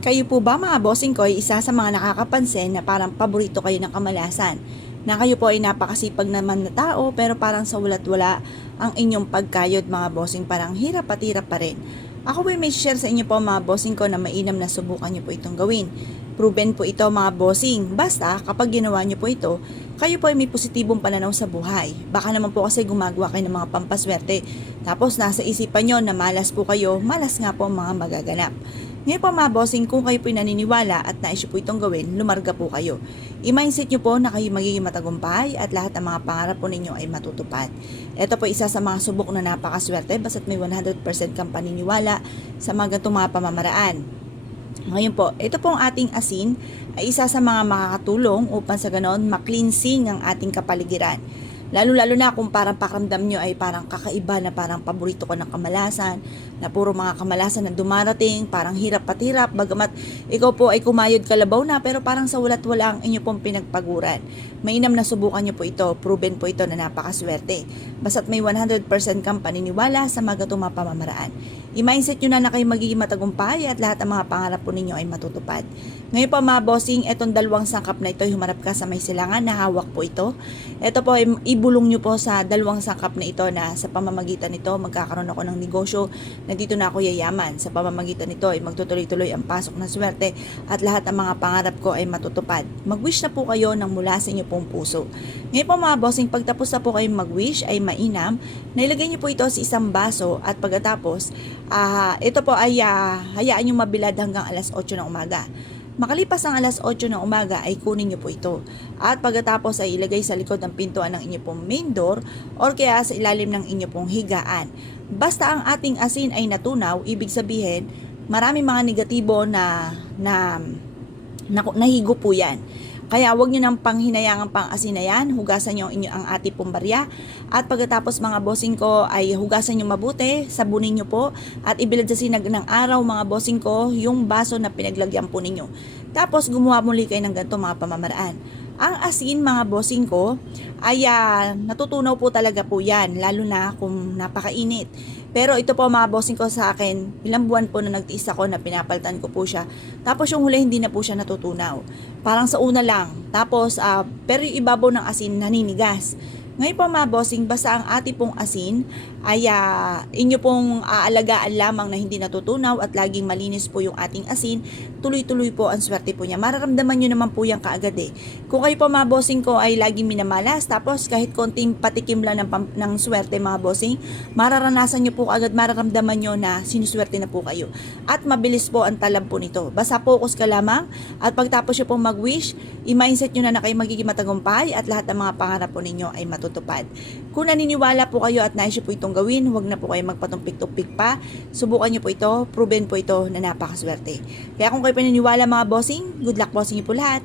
Kayo po ba mga bossing ko ay isa sa mga nakakapansin na parang paborito kayo ng kamalasan? Na kayo po ay napakasipag naman na tao pero parang sa walat wala ang inyong pagkayod mga bossing, parang hirap at hirap pa rin. Ako po may share sa inyo po mga bossing ko na mainam na subukan nyo po itong gawin. Proven po ito mga bossing. Basta kapag ginawa nyo po ito, kayo po ay may positibong pananaw sa buhay. Baka naman po kasi gumagawa kayo ng mga pampaswerte. Tapos nasa isipan nyo na malas po kayo, malas nga po ang mga magaganap. Ngayon po mga bossing, kung kayo po'y naniniwala at nais po itong gawin, lumarga po kayo. I-mindset nyo po na kayo magiging matagumpay at lahat ng mga pangarap po ninyo ay matutupad. Ito po isa sa mga subok na napakaswerte basta't may 100% kang paniniwala sa mga ganitong mga pamamaraan. Ngayon po, ito pong ating asin ay isa sa mga makakatulong upang sa ganon makleansing ang ating kapaligiran. Lalo-lalo na kung parang pakiramdam nyo ay parang kakaiba na parang paborito ko ng kamalasan, na puro mga kamalasan na dumarating, parang hirap at hirap, bagamat ikaw po ay kumayod kalabaw na pero parang sa walat wala ang inyo pong pinagpaguran. Mainam na subukan nyo po ito, proven po ito na napakaswerte. Basta't may 100% kang paniniwala sa mga gatong mga pamamaraan. I-mindset nyo na kayo magiging matagumpay at lahat ng mga pangarap po ninyo ay matutupad. Ngayon po mga bossing, etong dalawang sangkap na ito, humarap ka sa may silangan na hawak po ito. Ito po ay ibulong nyo po sa dalawang sangkap na ito na sa pamamagitan nito magkakaroon ako ng negosyo na dito na ako yayaman. Sa pamamagitan nito ay magtutuloy-tuloy ang pasok ng swerte at lahat ng mga pangarap ko ay matutupad. Mag-wish na po kayo ng mula sa inyo pong puso. Ngayon po mga bossing, pagtapos na po kayong mag-wish ay mainam na ilagay nyo po ito sa isang baso at pagkatapos ito po ay hayaan nyo mabilad hanggang alas 8 ng umaga. Makalipas ang alas 8 ng umaga ay kunin nyo po ito. At pagkatapos ay ilagay sa likod ng pintuan ng inyo pong main door or kaya sa ilalim ng inyo pong higaan. Basta ang ating asin ay natunaw, ibig sabihin marami mga negatibo na nahigo po yan. Kaya wag nyo nang panghinayangan pang asin na yan, hugasan nyo ang ating pong barya. At pagkatapos mga bossing ko ay hugasan nyo mabuti, sabunin nyo po at ibilad sa sinag ng araw mga bossing ko yung baso na pinaglagyan po ninyo. Tapos gumawa muli kayo ng ganito mga pamamaraan. Ang asin mga bossing ko ay natutunaw po talaga po yan, lalo na kung napakainit. Pero ito po mga bossing ko sa akin, ilang buwan po na nagtiis ako na pinapalitan ko po siya. Tapos yung huli hindi na po siya natutunaw. Parang sa una lang. Tapos pero yung ibabaw ng asin naninigas. Ngayon po mga bossing, basta ang ating pong asin ay inyo pong aalagaan lamang na hindi natutunaw at laging malinis po yung ating asin, tuloy-tuloy po ang swerte po niya. Mararamdaman nyo naman po yan kaagad eh. Kung kayo po mga bossing ko ay laging minamalas, tapos kahit konting patikim lang ng swerte mga bossing, mararanasan nyo po kaagad, mararamdaman nyo na sinuswerte na po kayo. At mabilis po ang talab po nito. Basta focus ka lamang at pagtapos nyo pong mag-wish, i-mindset nyo na kayo magiging matagumpay at lahat ng mga pangarap po ninyo ay matutupad. Kung naniniwala po kayo at nais nyo po itong gawin, huwag na po kayo magpatumpik-tumpik pa. Subukan nyo po ito, proven po ito na napakaswerte. Kaya kung kayo paniniwala mga bossing, good luck bossing nyo po lahat.